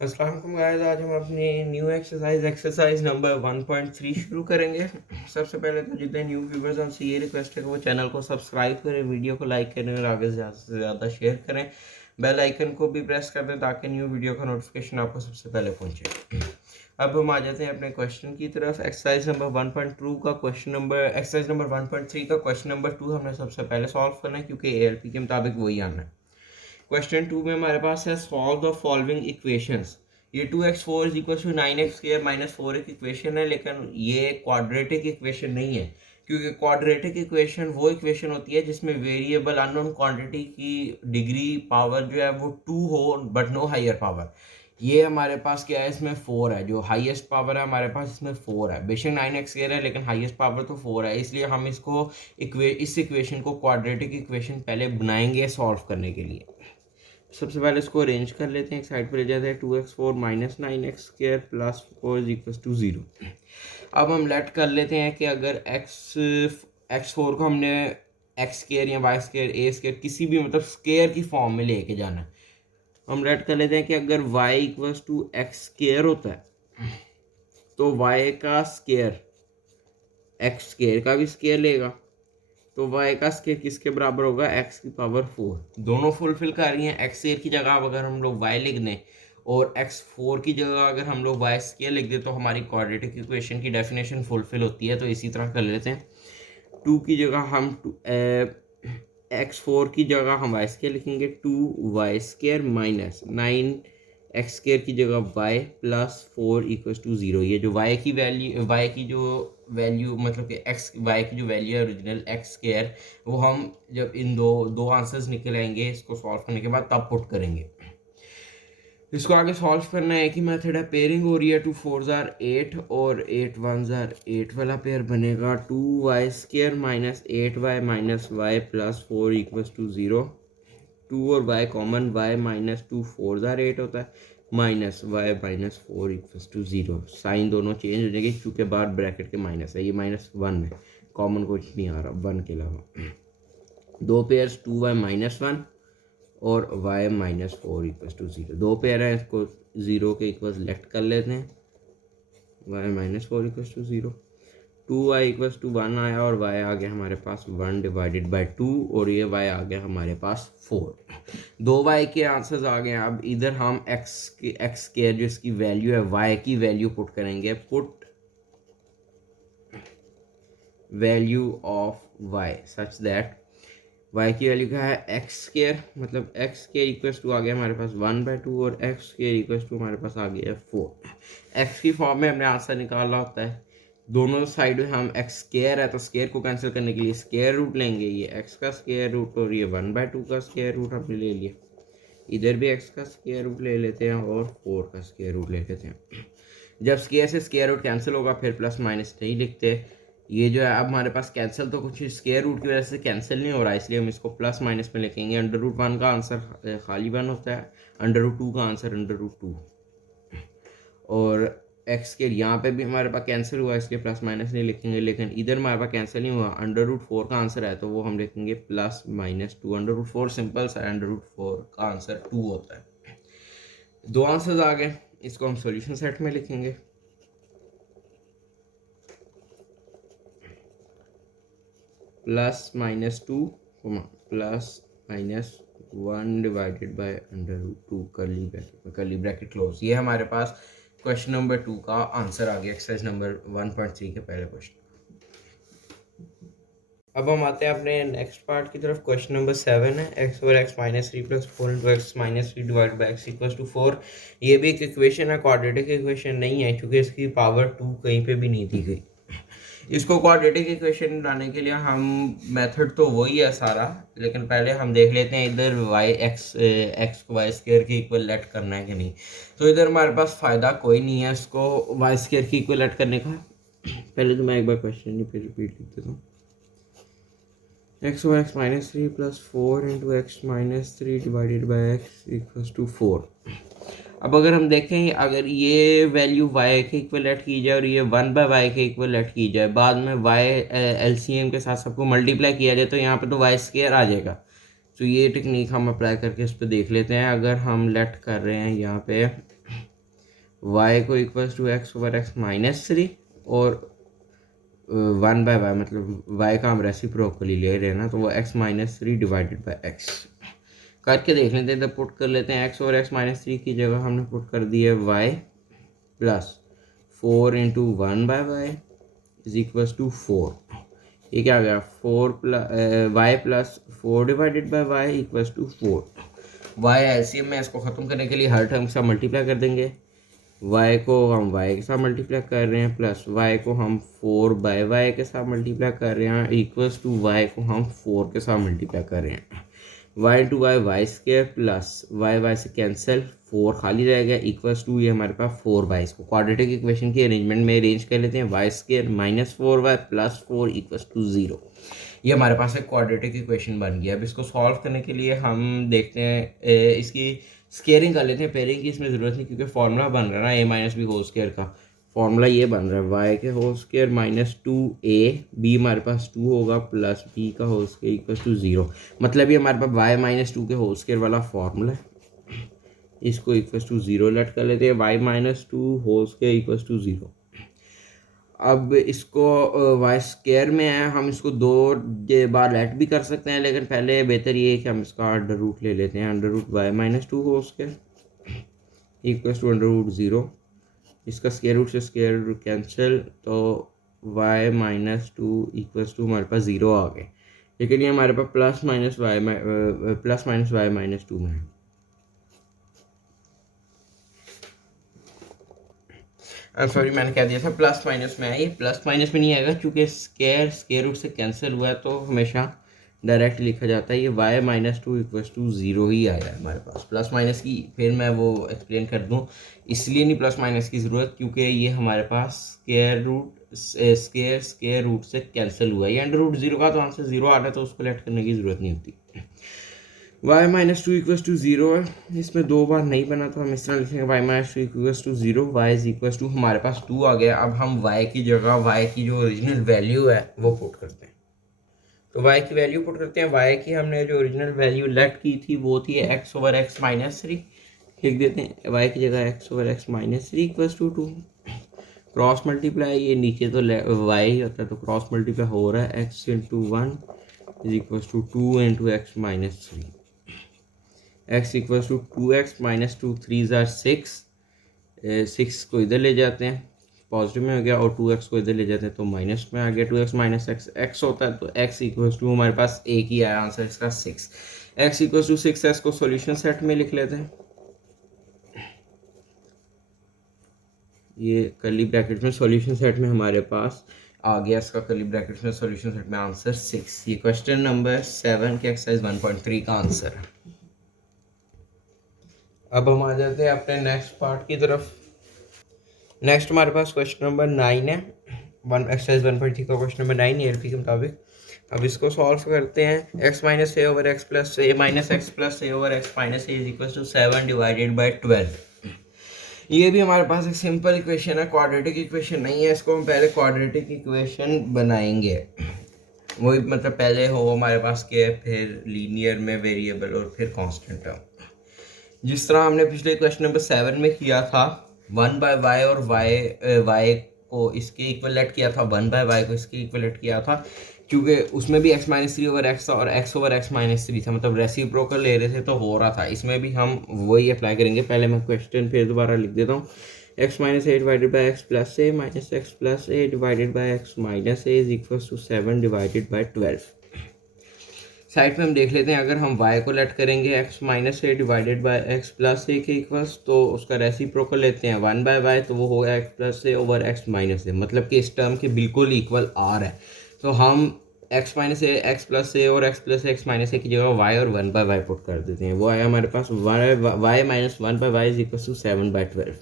अस्सलाम वालेकुम गाइस। आज हम अपनी न्यू एक्सरसाइज नंबर 1.3 शुरू करेंगे। सबसे पहले तो जितने न्यू व्यूवर्स हैं उनसे ये रिक्वेस्ट है कि वो चैनल को सब्सक्राइब करें, वीडियो को लाइक करें और आगे ज़्यादा से ज़्यादा शेयर करें। बेल आइकन को भी प्रेस कर दें ताकि न्यू वीडियो का नोटिफिकेशन आपको सबसे पहले पहुंचे। अब हम आ जाते हैं अपने क्वेश्चन की तरफ। एक्सरसाइज नंबर 1.2 का क्वेश्चन नंबर एक्सरसाइज नंबर 1.3 का क्वेश्चन नंबर 2 हमने सबसे पहले सॉल्व करना है क्योंकि ALP के मुताबिक वही आना है। क्वेश्चन 2 में हमारे पास है सॉल्व द फॉलोइंग इक्वेशंस। ये 2x4 is equal to 9x² minus 4 एक इक्वेशन है, लेकिन ये क्वाड्रेटिक इक्वेशन नहीं है क्योंकि क्वाड्रेटिक इक्वेशन वो इक्वेशन होती है जिसमें वेरिएबल अननोन क्वांटिटी की डिग्री पावर जो है वो 2 हो बट नो हायर पावर। ये हमारे पास क्या है, इसमें 4 है। जो हाईएस्ट पावर है हमारे पास इसमें 4 है। बेशक 9x² है लेकिन हाईएस्ट पावर तो 4 है, इसलिए हम इसको इस इक्वेशन को क्वाड्रेटिक इक्वेशन पहले बनाएंगे सॉल्व करने के लिए। सबसे पहले इसको अरेंज कर लेते हैं, एक साइड पर ले जाते हैं। 2x4 minus 9x² plus 4 is equal to 0। अब हम लेट कर लेते हैं कि अगर x4 को हमने x² या y² a² किसी भी मतलब स्केयर की फॉर्म में लेके जाना है। हम लेट कर लेते हैं कि अगर y इक्वल्स टू x² होता है तो y का स्केयर x² का भी स्केयर लेगा, तो y का स्केयर किसके बराबर होगा, x की पावर 4। दोनों फुलफिल कर रही हैं। x² की जगह अगर हम लोग y लिख दें और x4 की जगह अगर हम लोग y² लिख दें तो हमारी क्वाड्रेटिक इक्वेशन की डेफिनेशन फुलफिल होती है। तो इसी तरह कर लेते हैं। 2 की जगह हम x4 की जगह हम y² लिखेंगे, 2y² माइनस 9x² की जगह y प्लस 4 इक्वल्स टू 0। ये जो y की वैल्यू मतलब कि y की जो वैल्यू है ओरिजिनल x² वो हम जब इन दो आंसर्स निकल आएंगे इसको सॉल्व करने के बाद तब पुट करेंगे। इसको आगे सॉल्व करना है। एक ही मेथड है, पेयरिंग हो रही है। 2 4 जार 8 और 8 1 जार 8 वाला पेयर बनेगा 2y² minus 8y minus y plus 4 equals to 0। 2 और y कॉमन, y माइनस 2 4 जार 8 होता है minus y minus 4 equals to 0। Sign दोनों चेंज हो जाएंगे क्योंकि बाहर ब्रैकेट के माइनस है, ये -1 है, कॉमन कुछ नहीं आ रहा 1 के अलावा। दो पेयर्स 2y माइनस 1 और y माइनस 4 इक्वल्स टू 0। दो पेयर है, इसको 0 के इक्वल्स लेफ्ट कर लेते हैं। y minus 4 equals to 0, 2y equals to 1 आया और y आ गया हमारे पास 1 डिवाइडेड बाई 2 और ये y आ गया हमारे पास 4। दो y के आंसर्स आ गए। अब इधर हम x² जो इसकी वैल्यू है y की वैल्यू पुट करेंगे। Put value of y such that y की वैल्यू क्या है, x² मतलब x² इक्वल्स टू आ गया हमारे पास 1/2 और x² इक्वल्स टू हमारे पास आ गया 4। x की फॉर्म में हमने आंसर निकाला होता है। दोनों साइड में हम x² है तो स्केयर को कैंसिल करने के लिए स्केयर रूट लेंगे। ये x का स्केयर रूट और ये 1/2 का स्केयर रूट हमने ले लिया। इधर भी x का स्केयर रूट ले लेते हैं और 4 का स्केयर रूट ले लेते हैं। जब स्केयर से स्केयर रूट कैंसिल होगा फिर प्लस माइनस नहीं लिखते। ये जो है अब हमारे पास कैंसिल तो कुछ स्केयर रूट की वजह से कैंसिल नहीं हो रहा, इसलिए हम इसको प्लस माइनस में लिखेंगे। √1 का आंसर खाली 1 होता है, √2 का आंसर √2 और एक्स के यहाँ पे भी हमारे पास कैंसिल हुआ इसलिए प्लस माइनस नहीं लिखेंगे, लेकिन इधर हमारे पास कैंसिल नहीं हुआ। √4 का आंसर है तो वो हम लिखेंगे प्लस माइनस 2। √4 सिंपल सा, √4 का आंसर 2 होता है। दो आंसर्स आ गए, इसको हम सॉल्यूशन सेट में लिखेंगे। Plus minus 2 plus minus 1 divided by √2 करली ब्रैकेट क्लोज। ये हमारे पास क्वेश्चन नंबर 2 का आंसर आ गया एक्सरसाइज नंबर 1.3 के पहले क्वेश्चन। अब हम आते हैं अपने नेक्स्ट पार्ट की तरफ। क्वेश्चन नंबर 7 है, x over x minus 3 plus 4 into x minus 3 divide by x equal to 4। ये भी एक इक्वेशन है, क्वाड्रेटिक इक्वेशन नहीं है क्योंकि इसकी पावर 2 कहीं पे भी नहीं दी गई। इसको क्वाड्रेटिक इक्वेशन बनाने के लिए हम मेथड तो वही है सारा, लेकिन पहले हम देख लेते हैं इधर x को y² के इक्वल लेट करना है कि नहीं। तो इधर हमारे पास फ़ायदा कोई नहीं है इसको y² के इक्वल लेट करने का। पहले तो मैं एक बार क्वेश्चन नहीं फिर रिपीट लिख देता हूँ। x over x minus 3 plus 4 into x minus 3 divided by x equals to 4। अब अगर हम देखें, अगर ये वैल्यू y के इक्वल लेट की जाए और ये 1/y के इक्वल लेट की जाए, बाद में y LCM के साथ सबको मल्टीप्लाई किया जाए तो यहाँ पे तो y² आ जाएगा। तो ये टेक्निक हम अप्लाई करके इस पर देख लेते हैं। अगर हम लेट कर रहे हैं यहाँ पे वाई को equals to x over x minus 3 और 1/y मतलब वाई का हम रेसिप्रोकली ले रहे हैं ना, तो वो x minus 3 divided by x करके देख लेते हैं। तो पुट कर लेते हैं x और x माइनस 3 की जगह हमने पुट कर दी है y plus 4 into 1/y is equals to 4। ये क्या आ गया, 4 plus y plus 4 divided by y equals to 4। Y LCM में इसको ख़त्म करने के लिए हर टर्म के साथ मल्टीप्लाई कर देंगे। y को हम y के साथ मल्टीप्लाई कर रहे हैं प्लस y को हम 4/y के साथ मल्टीप्लाई कर रहे हैं इक्वल्स टू y को हम 4 के साथ मल्टीप्लाई कर रहे हैं। y into y y square plus y से कैंसिल 4 खाली रह गया इक्वल्स टू ये हमारे पास 4y। इसको क्वाड्रेटिक इक्वेशन के अरेंजमेंट में अरेंज कर लेते हैं। Y square minus 4y plus 4 equals to 0। ये हमारे पास एक क्वाड्रेटिक इक्वेशन बन गया। अब इसको सॉल्व करने के लिए हम देखते हैं इसकी स्केयरिंग कर लेते हैं। पेयरिंग की इसमें ज़रूरत नहीं क्योंकि फार्मूला बन रहा है ना, ए माइनस बी होल स्केयर का फार्मूला ये बन रहा है वाई के whole square minus 2a, B हमारे पास 2 होगा प्लस बी का होल स्केयर इक्वल टू 0। मतलब ये हमारे पास वाई माइनस 2 के होल स्केयर वाला फार्मूला है। इसको इक्वल टू 0 लेट कर लेते हैं। Y minus 2 whole square equal to 0। अब इसको वाई स्केयर में है, हम इसको 2 बार लेट भी कर सकते हैं, लेकिन पहले बेहतर ये है कि हम इसका अंडर रूट ले लेते हैं। Under root y minus 2 whole square equal to under root 0। इसका स्केयर रूट से स्केयर रूट कैंसिल, तो वाई माइनस 2 इक्वल्स टू हमारे पास 0 आ गए। लेकिन ये हमारे पास प्लस माइनस वाई माइनस 2 में है। सॉरी मैंने कह दिया था प्लस माइनस में है, ये प्लस माइनस में नहीं आएगा क्योंकि स्केयर रूट से कैंसिल हुआ है, तो हमेशा डायरेक्ट लिखा जाता है। ये वाई माइनस 2 इक्वल्स टू 0 ही आया है हमारे पास। प्लस माइनस की फिर मैं वो एक्सप्लेन कर दूँ, इसलिए नहीं प्लस माइनस की ज़रूरत क्योंकि ये हमारे पास स्केयर रूट से कैंसिल हुआ है। ये अंडर रूट 0 का तो आंसर 0 आ रहा है, तो उसको लेट करने की ज़रूरत नहीं होती। वाई माइनस 2 इक्वल्स टू 0 है, इसमें 2 बार नहीं बना तो हम इस तरह लिखेंगे y minus 2 equals to 0, y is equals to हमारे पास 2 आ गया। अब हम वाई की जगह वाई की जो ओरिजिनल वैल्यू है वो पुट करते हैं। तो वाई की वैल्यू पुट करते हैं। वाई की हमने जो ओरिजिनल वैल्यू लेट की थी वो थी एक्स ओवर एक्स माइनस 3। लिख देते हैं वाई की जगह x over x minus 3 equals to 2। Cross multiply, ये नीचे तो वाई होता है तो क्रॉस मल्टीप्लाई हो रहा है। X into 1 is equals to 2 into x minus 3। x equals to 2x minus 2 3 ज़ार 6 को इधर ले जाते हैं, पॉजिटिव में हो गया, और 2x को इधर ले जाते हैं तो माइनस में आ गया। 2x माइनस x होता है, तो x इक्वल्स टू हमारे पास एक ही आया आंसर इसका 6। x इक्वल्स टू 6 को सॉल्यूशन सेट में लिख लेते हैं। ये कर्ली ब्रैकेट में सॉल्यूशन सेट में हमारे पास आ गया इसका कर्ली ब्रैकेट में सॉल्यूशन सेट में आंसर 6। ये क्वेश्चन नंबर 7 के एक्सरसाइज 1.3 का आंसर है। अब हम आ जाते हैं अपने नेक्स्ट पार्ट की तरफ। नेक्स्ट हमारे पास क्वेश्चन नंबर 9 है, एक्सरसाइज 1.3 का क्वेश्चन नंबर 9 एलपी के मुताबिक। अब इसको सॉल्व करते हैं। x minus a over x plus a minus x plus a over x minus a is equal to 7 divided by 12। ये भी हमारे पास एक सिंपल इक्वेशन है, क्वाड्रेटिक इक्वेशन नहीं है। इसको हम पहले क्वाड्रेटिक इक्वेशन बनाएंगे, वही मतलब पहले हो हमारे पास के, फिर लीनियर में वेरिएबल और फिर कांस्टेंट टर्म। जिस तरह हमने पिछले क्वेश्चन नंबर 7 में किया था, 1/y और y को इसके इक्वलेट किया था, 1/y को इसके इक्वलेट किया था, क्योंकि उसमें भी x माइनस 3 ओवर एक्स था और x ओवर x माइनस 3 था, मतलब रेसिप्रोकल ले रहे थे तो हो रहा था। इसमें भी हम वही अप्लाई करेंगे। पहले मैं क्वेश्चन फिर दोबारा लिख देता हूँ। x minus a divided by x plus a minus x plus a divided by x minus a is equal to 7 divided by 12। Side में हम देख लेते हैं, अगर हम y को लेट करेंगे x minus a divided by x plus a के इक्वल्स, तो उसका रेसिप्रोकल लेते हैं 1/y, तो वो होगा x plus a over x minus ए, मतलब कि इस टर्म के बिल्कुल इक्वल r है। तो हम x minus a x plus ए और x प्लस एक्स माइनस ए की जगह y और 1/y पुट कर देते हैं। वो आया हमारे पास y minus 1/y is equal to 7/12।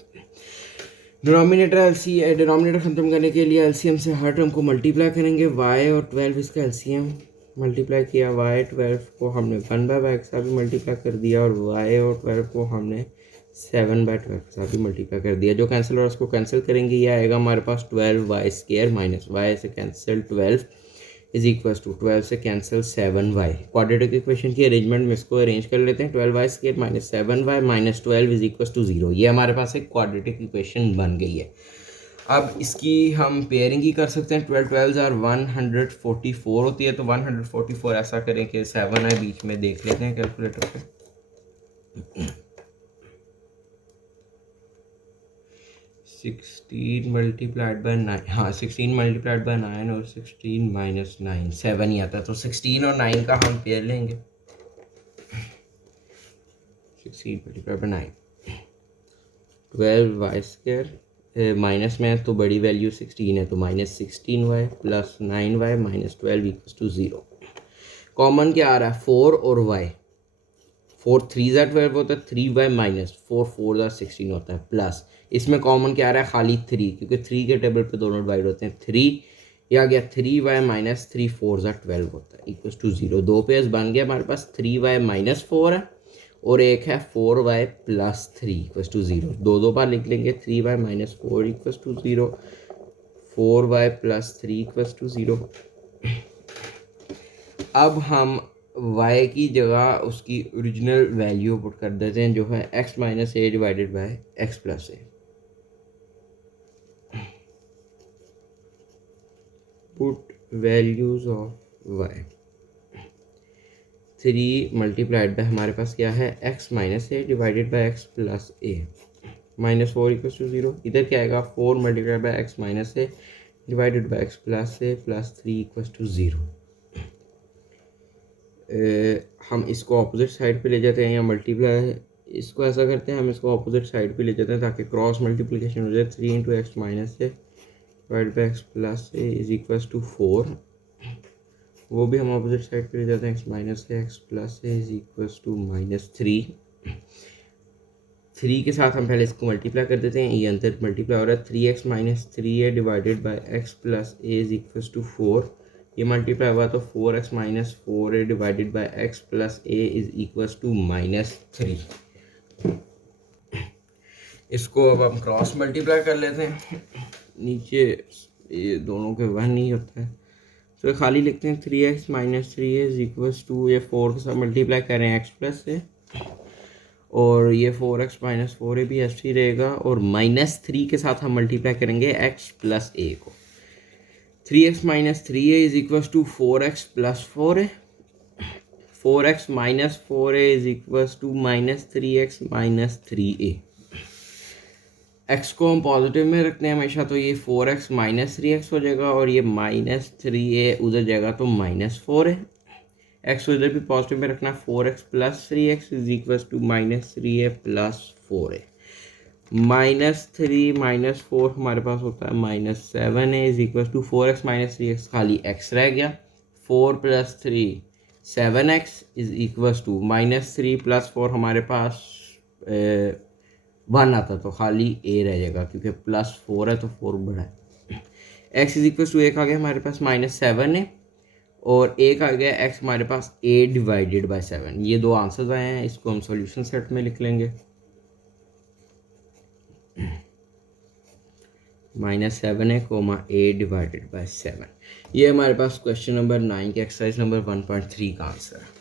Denominator ख़त्म करने के लिए एलसीएम से हर टर्म को मल्टीप्लाई करेंगे। y और 12 इसका एलसीएम मल्टीप्लाई किया, y 12 को हमने 1/y के साथ भी मल्टीप्लाई कर दिया और y और 12 को हमने 7/12 के साथ भी मल्टीप्लाई कर दिया। जो कैंसिल हो रहा है उसको कैंसिल करेंगे, ये आएगा हमारे पास 12y स्क्वायर माइनस y से कैंसिल 12 इज इक्वल्स टू 12 से कैंसिल 7y। क्वाड्रेटिक इक्वेशन की अरेंजमेंट में इसको अरेंज कर लेते हैं। 12y² minus 7y minus 12 is equals to 0। ये हमारे पास एक क्वाड्रेटिक इक्वेशन बन गई है। अब इसकी हम पेयरिंग ही कर सकते हैं। 12 12 आर 144 होती है, तो 144 ऐसा करें कि 7 है बीच में, देख लेते हैं कैलकुलेटर पे। 16 मल्टीप्लाइड बाय 9, हाँ 16 मल्टीप्लाइड बाय 9 और 16 माइनस 9 7 ही आता है, तो 16 और 9 का हम पेयर लेंगे। 16 मल्टीप्लाइड बाय 9 12y² माइनस में है तो बड़ी वैल्यू 16 है, तो minus 16y plus 9y minus 12 equals to 0। Common क्या आ रहा है 4 और y। 4 3 12 होता है, 3y माइनस 4 4 16 होता है, प्लस इसमें कॉमन क्या आ रहा है खाली 3, क्योंकि 3 के टेबल पे दोनों डिवाइड होते हैं। 3 ये आ गया 3y माइनस 3 4 12 होता है इक्वल्स टू 0। दो पेयर्स बन गया हमारे पास। 3y माइनस 4 है और एक है 4y प्लस 3 इक्वल्स टू 0। दो बार लिख लेंगे। 3y minus 4 equals to 0, 4y plus 3 equals to 0। अब हम y की जगह उसकी ओरिजिनल वैल्यू पुट कर देते हैं, जो है x minus a divided by x plus a. Put values of y। 3 multiplied by हमारे पास क्या है x minus a divided by x plus a minus 4 equals to 0। इधर क्या आएगा 4 multiplied by x minus a divided by x plus a plus 3 equals to 0। हम इसको opposite side पे ले जाते हैं, या मल्टीप्लाई इसको ऐसा करते हैं, हम इसको ऑपोजिट साइड पे ले जाते हैं ताकि क्रॉस मल्टीप्लिकेशन हो जाए। 3 into x minus a divide by x plus a is equals to 4। वो भी हम ऑपोजिट साइड पे ले जाते हैं। X minus a x plus a is equals to minus 3। 3 के साथ हम पहले इसको मल्टीप्लाई कर देते हैं, ये अंदर मल्टीप्लाई हो रहा है। 3x minus 3a divided by x plus a is equals to 4। ये मल्टीप्लाई हुआ तो 4x minus 4a divided by x plus a is equals to minus 3। इसको अब हम क्रॉस मल्टीप्लाई कर लेते हैं। नीचे ये दोनों के 1 ही होता है, तो खाली लिखते हैं 3x minus 3a is equals to, ये 4 के साथ मल्टीप्लाई कर रहे हैं एक्स प्लस से, और ये 4x माइनस 4a भी ऐसे ही रहेगा, और माइनस 3 के साथ हम मल्टीप्लाई करेंगे x प्लस a को। 3x minus 3a is equals to 4x plus 4a। 4x minus 4a is equals to minus 3x minus 3a। x को हम पॉजिटिव में रखते हैं हमेशा, तो ये 4x माइनस 3x हो जाएगा, और ये माइनस 3a उधर जाएगा तो माइनस 4a। x को इधर भी पॉजिटिव में रखना। 4x plus 3x is equals to minus 3a plus 4a। Minus 3 minus 4 हमारे पास होता है minus 7a is equals to 4x minus 3x, खाली x रह गया। 4 plus 3 7x is equals to minus 3 plus 4 हमारे पास 1 आता, तो खाली a रह जाएगा, क्योंकि प्लस 4 है तो 4 बड़ा है। x इज इक्वल्स टू एक आ गया हमारे पास माइनस 7a, और एक आ गया x हमारे पास a डिवाइडेड बाय 7। ये दो आंसर्स आए हैं, इसको हम सॉल्यूशन सेट में लिख लेंगे। Minus 7a comma a divided by 7। ये हमारे पास क्वेश्चन नंबर 9 के एक्सरसाइज नंबर 1.3 का आंसर है।